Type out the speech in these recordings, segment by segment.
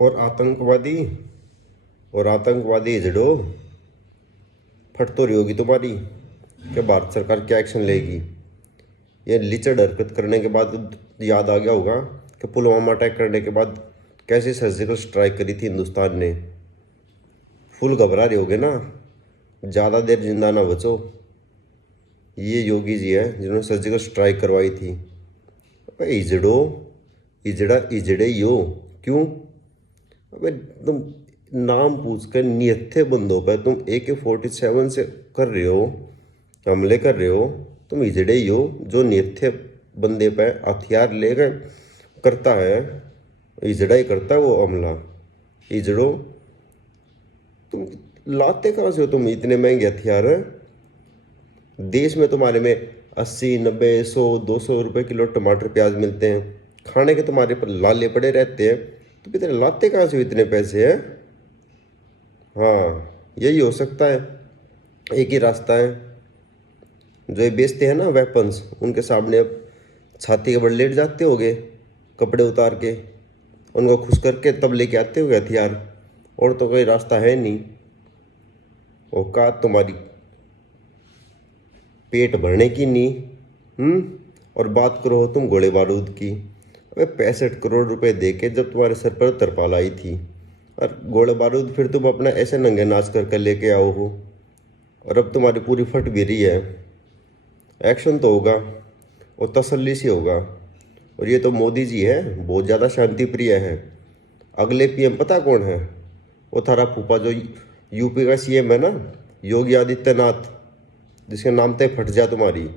और आतंकवादी हिजड़ो, फट तो रही होगी तुम्हारी कि भारत सरकार क्या एक्शन लेगी। ये लिचड़ हरकत करने के बाद याद आ गया होगा कि पुलवामा अटैक करने के बाद कैसी सर्जिकल स्ट्राइक करी थी हिंदुस्तान ने। फुल घबरा रहे होगे ना, ज़्यादा देर जिंदा ना बचो। ये योगी जी है जिन्होंने सर्जिकल स्ट्राइक करवाई थी। अबे हिजड़ो, हिजड़े यो क्यों? अबे तुम नाम पूछकर निहत्थे बंदों पर तुम AK-47 से कर रहे हो, हमले कर रहे हो। तुम हिजड़े ही हो जो निहत्थे बंदे पर हथियार लेकर करता है, हिजड़ा ही करता है वो हमला। हिजड़ो, तुम लाते कहाँ से हो तुम इतने महंगे हथियार? देश में तुम्हारे में 80, 90, 100, 200 रुपये किलो टमाटर प्याज मिलते हैं, खाने के तुम्हारे पर लाले पड़े रहते हैं। तुम इतने लाते कहाँ से हो इतने पैसे हैं? हाँ, यही हो सकता है। एक ही रास्ता है, जो ये बेचते हैं ना वेपन्स, उनके सामने अब छाती के बल लेट जाते होगे, कपड़े उतार के उनको खुश करके तब लेके आते होगे हथियार। और तो कोई रास्ता है नहीं। औकात तुम्हारी पेट भरने की नहीं। और बात करो तुम गोले बारूद की। अबे 65 करोड़ रुपए दे के जब तुम्हारे सर पर तरपाल आई थी, और गोले बारूद फिर तुम अपना ऐसे नंगे नाच कर लेके आओ हो, और अब तुम्हारी पूरी फट भी रही है। एक्शन तो होगा और तसल्ली से होगा। और ये तो मोदी जी है, बहुत ज़्यादा शांति प्रिय है। अगले PM पता कौन है? वो थारा फूफा जो यूपी का CM है ना, योगी आदित्यनाथ, जिसके नाम पे फट जा तुम्हारी।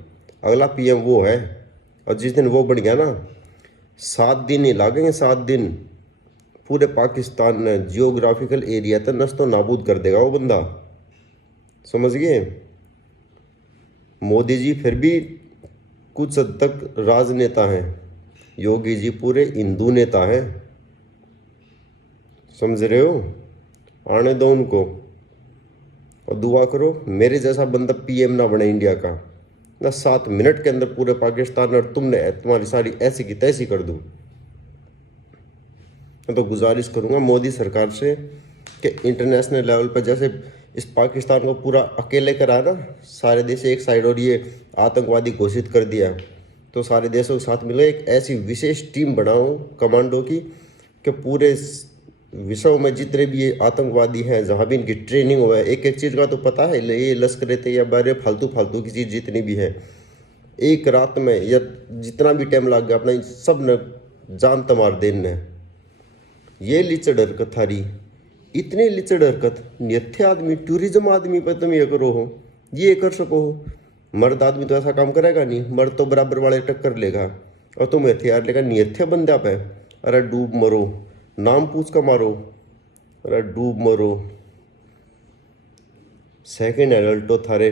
अगला PM वो है। और जिस दिन वो बन गया ना, 7 दिन ही लागेंगे, 7 दिन। पूरे पाकिस्तान में जियोग्राफिकल एरिया तक नस्तो नाबूद कर देगा वो बंदा, समझ गए? मोदी जी फिर भी कुछ हद तक राजनेता हैं, योगी जी पूरे हिंदू नेता हैं, समझ रहे हो? आने दो उनको, और दुआ करो मेरे जैसा बंदा PM ना बने इंडिया का, ना 7 मिनट के अंदर पूरे पाकिस्तान और तुम्हारी सारी ऐसी की तैसी कर दूँ। मैं तो गुजारिश करूँगा मोदी सरकार से कि इंटरनेशनल लेवल पर जैसे इस पाकिस्तान को पूरा अकेले करा ना, सारे देश एक साइड, और ये आतंकवादी घोषित कर दिया, तो सारे देशों के साथ मिलकर एक ऐसी विशेष टीम बनाओ कमांडो की, कि पूरे विश्व में जितने भी ये आतंकवादी हैं, जहाँ भी इनकी ट्रेनिंग हुआ है, एक एक चीज़ का तो पता है, ये लश्कर तैयबा बारे फालतू की चीज़ जितनी भी है, एक रात में या जितना भी टाइम लग गया अपना सब ने जान तमार देने। ये लिचड़ हरकत थारी, इतनी लिचड़ हरकत निहत्थे आदमी, टूरिज्म आदमी पर तुम ये करो हो, ये कर सको हो। मर्द आदमी तो ऐसा काम करेगा नहीं, मर्द तो बराबर वाले टक्कर लेगा, और तुम हथियार लेकर निहत्थे बंदा पे। अरे डूब मरो, नाम पूछ कर मारो, अरे डूब मरो। सेकेंड एडल्ट तो थारे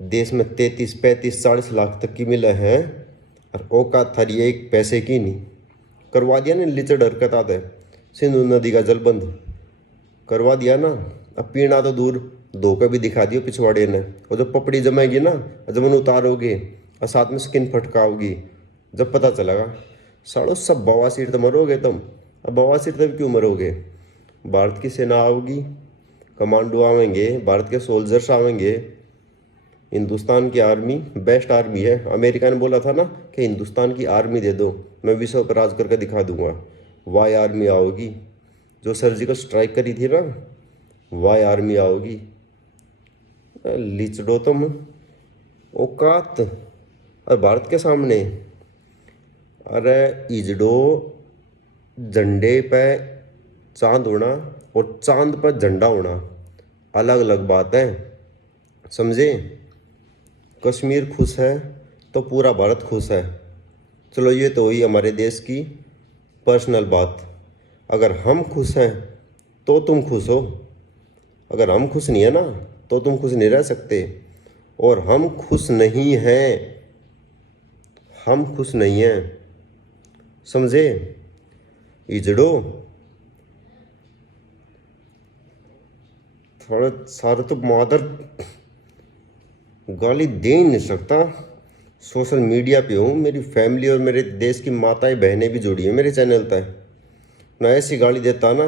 देश में 33, 35, 40 लाख तक की मिले हैं, और औकात थारी एक पैसे की नहीं। करवा दिया ना लिचड़ हरकत आते, सिंधु नदी का जल बंद करवा दिया ना। अब पीना तो दूर, धोखा भी दिखा दियो पिछवाड़े ने। और जब पपड़ी जमेगी ना, जब उन्हें उतारोगे और साथ में स्किन फटकाओगी, जब पता चलेगा साड़ो सब बवासीर तो मरोगे तुम। अब बवासीर तब क्यों मरोगे? भारत की सेना आओगी, कमांडो आवेंगे, भारत के सोल्जर्स आवेंगे। हिंदुस्तान की आर्मी बेस्ट आर्मी है। अमेरिका ने बोला था ना कि हिंदुस्तान की आर्मी दे दो, मैं विश्व पर राज करके दिखा दूंगा। वाई आर्मी आओगी, जो सर्जिकल स्ट्राइक करी थी ना, वाई आर्मी आओगी। लिचड़ो तुम, औकात और भारत के सामने। अरे इजड़ो, झंडे पे चांद होना और चांद पर झंडा होना अलग अलग बात है, समझे? कश्मीर खुश है तो पूरा भारत खुश है। चलो ये तो हुई हमारे देश की पर्सनल बात। अगर हम खुश हैं तो तुम खुश हो, अगर हम खुश नहीं है ना तो तुम खुश नहीं रह सकते। और हम खुश नहीं हैं, हम खुश नहीं हैं, समझे? इजड़ो, थोड़ा सारे तो मादर गाली दे ही नहीं सकता। सोशल मीडिया पे हूँ, मेरी फैमिली और मेरे देश की माताएं बहनें भी जुड़ी हैं मेरे चैनल तक। ना ऐसी गाली देता ना,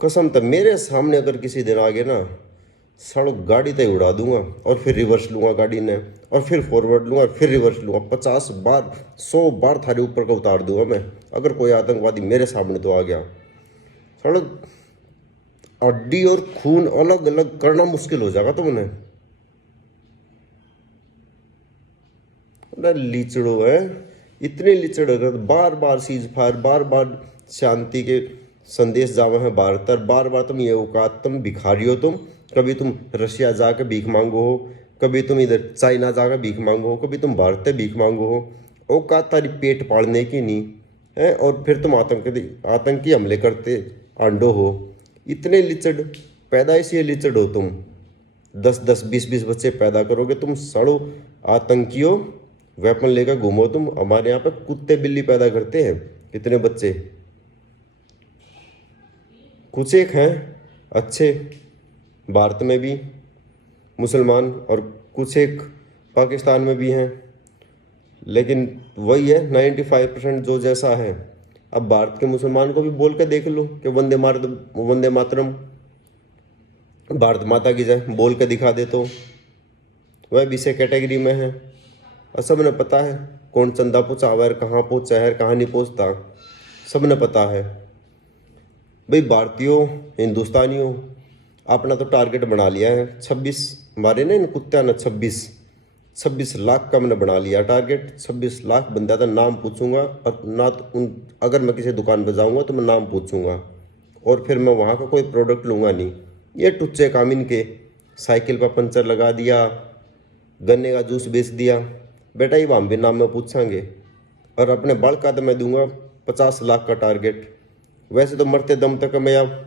कसम तो मेरे सामने अगर किसी दिन आ गए ना, सड़क गाड़ी तय उड़ा दूंगा और फिर रिवर्स लूंगा गाड़ी ने, और फिर फॉरवर्ड लूंगा, फिर रिवर्स लूंगा, 50 बार 100 बार थारे ऊपर का उतार दूंगा मैं, अगर कोई आतंकवादी मेरे सामने तो आ गया। सड़क हड्डी और खून अलग अलग करना मुश्किल हो जाएगा तुमने। लीचड़ो है, इतने लीचड़ अगर बार बार सीज फायर, बार बार शांति के संदेश जावा है बार तर, बार बार तुम ये औकात, तुम भिखारी हो तुम। कभी तुम रशिया जाकर भीख मांगो हो, कभी तुम इधर चाइना जाकर भीख मांगो हो, कभी तुम भारत से भीख मांगो हो। औकात तारी पेट पालने की नहीं है, और फिर तुम आतंकी हमले करते आंडो हो। इतने लिचड़, पैदाइश ये लिचड़ हो तुम। 10-10 20-20 बच्चे पैदा करोगे तुम, सड़ो आतंकियों, वेपन लेकर घूमो तुम। हमारे यहाँ पे कुत्ते बिल्ली पैदा करते हैं कितने बच्चे, कुछ एक हैं अच्छे भारत में भी मुसलमान, और कुछ एक पाकिस्तान में भी हैं, लेकिन वही है 95% जो जैसा है। अब भारत के मुसलमान को भी बोल के देख लो कि वंदे मातरम, भारत माता की जय बोल के दिखा दे तो वह भी से कैटेगरी में है। और सब ने पता है कौन चंदा पहुँचावा है, कहाँ पहुँचा है, कहाँ नहीं पहुँचता, सब ने पता है। भाई भारतीयों, हिंदुस्तानियों, अपना तो टारगेट बना लिया है 26, हमारे ना इन कुत्ते ने 26 लाख का मैंने बना लिया टारगेट। 26 लाख बंदा का नाम पूछूंगा, और ना तो अगर मैं किसी दुकान पर जाऊंगा तो मैं नाम पूछूंगा, और फिर मैं वहाँ का कोई प्रोडक्ट लूँगा नहीं। ये टुच्चे काम इनके, साइकिल पर पंचर लगा दिया, गन्ने का जूस बेच दिया, बेटा ये हम भी नाम में पूछांगे। और अपने बल का तो मैं दूंगा 50 लाख का टारगेट। वैसे तो मरते दम तक मैं अब